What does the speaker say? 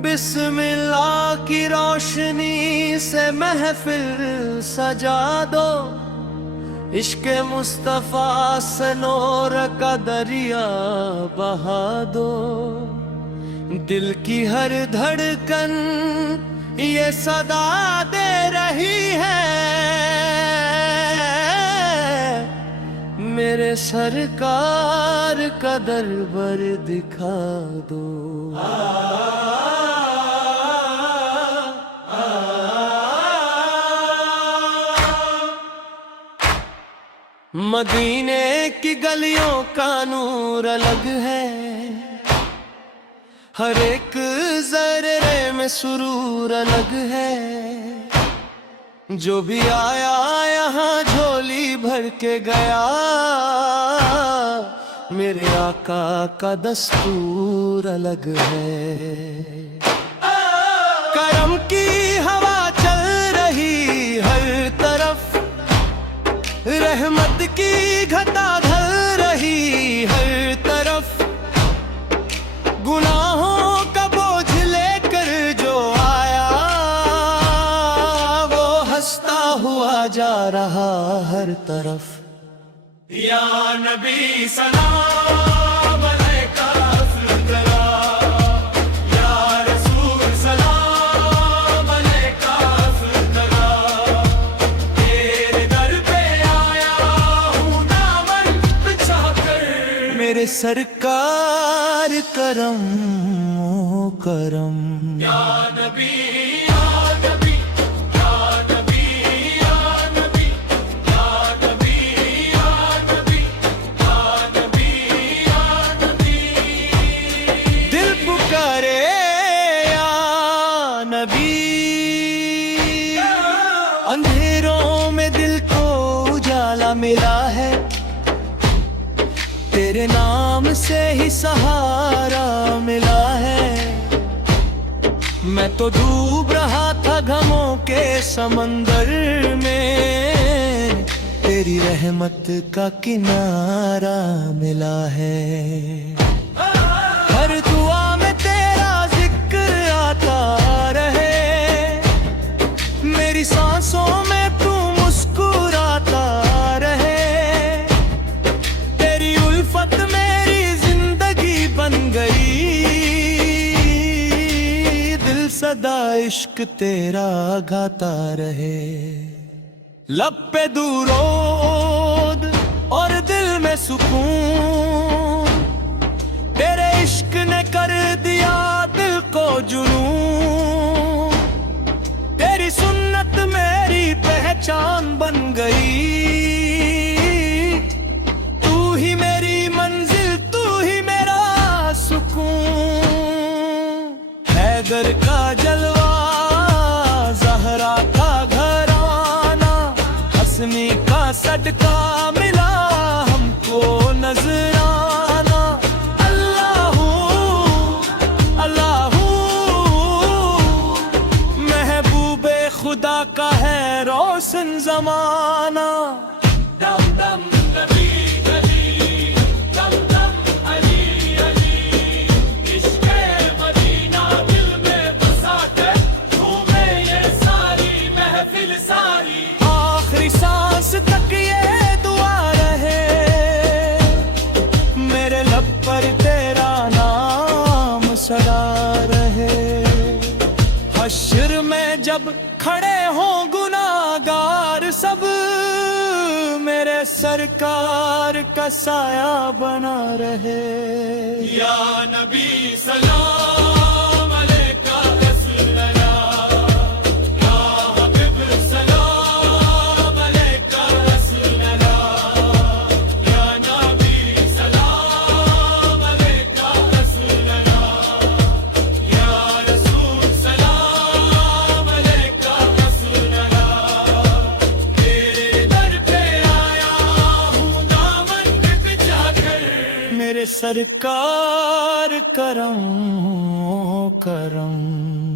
बिस्मिल्लाह की रोशनी से महफिल सजा दो, इश्क मुस्तफा से नूर का दरिया बहा दो। दिल की हर धड़कन ये सदा दे रही है, मेरे सरकार का दरबार दिखा दो। मदीने की गलियों का नूर अलग है, हर एक ज़र्रे में सुरूर अलग है। जो भी आया यहाँ झोली भर के गया, मेरे आका का दस्तूर अलग है। करम की हवा चल रही हर तरफ, रहमत की घटा ढल रही हर तरफ। गुनाहों का बोझ लेकर जो आया, वो हंसता हुआ जा रहा हर तरफ। या नबी सलाम अलैका अफ़ज़ला, या रसूल सलाम अलैका अफ़ज़ला। तेरे दर पे आया हूँ दामन बिछा कर, मेरे सरकार करम ओ करम। या नबी या नबी या नबी या नबी या नबी या नबी या नबी या नबी। दिल पुकारे या नबी, अंधेरों में दिल को उजाला मिला है। तेरे नाम से ही सहारा मिला है। मैं तो डूब रहा था गमों के समंदर में, तेरी रहमत का किनारा मिला है। हर दुआ में तेरा जिक्र आता रहे, मेरी सांसों में तू मुस्कुराता रहे। तेरी उल्फत मेरी जिंदगी बन गई, दिल सदा इश्क तेरा गाता रहे। लब पे दुरूद और दिल में सुकून, तेरे इश्क ने कर दिया दिल को जुनून। तेरी सुन्नत मेरी पहचान बन गई, तू ही मेरी मंजिल तू ही मेरा सुकून। हैदर का जलवा ज़हरा का घराना, हस्नी का सदका मिला हमको नजराना। अल्लाहू अल्लाहू महबूबे खुदा का है रोशन जमाना। दम दम नबी गली, दम दम अली अली, इश्क़े मदीना दिल में बसा के झूमे ये सारी महफिल सारी। आखिरी सांस तक ये दुआ रहे, मेरे लब पर तेरा नाम सदा रहे। हश्र में जब खड़े हों गुनाहगार सब, मेरे सरकार का साया बना रहे। या नबी सलाम अलैका रसूलना, या हबीब सलाम अलैका रसूलना, या नबी सलाम अलैका रसूलना, या रसूल सलाम अलैका रसूलना। तेरे दर पे आया हूँ दामन बिछा कर, मेरे सरकार करम करम।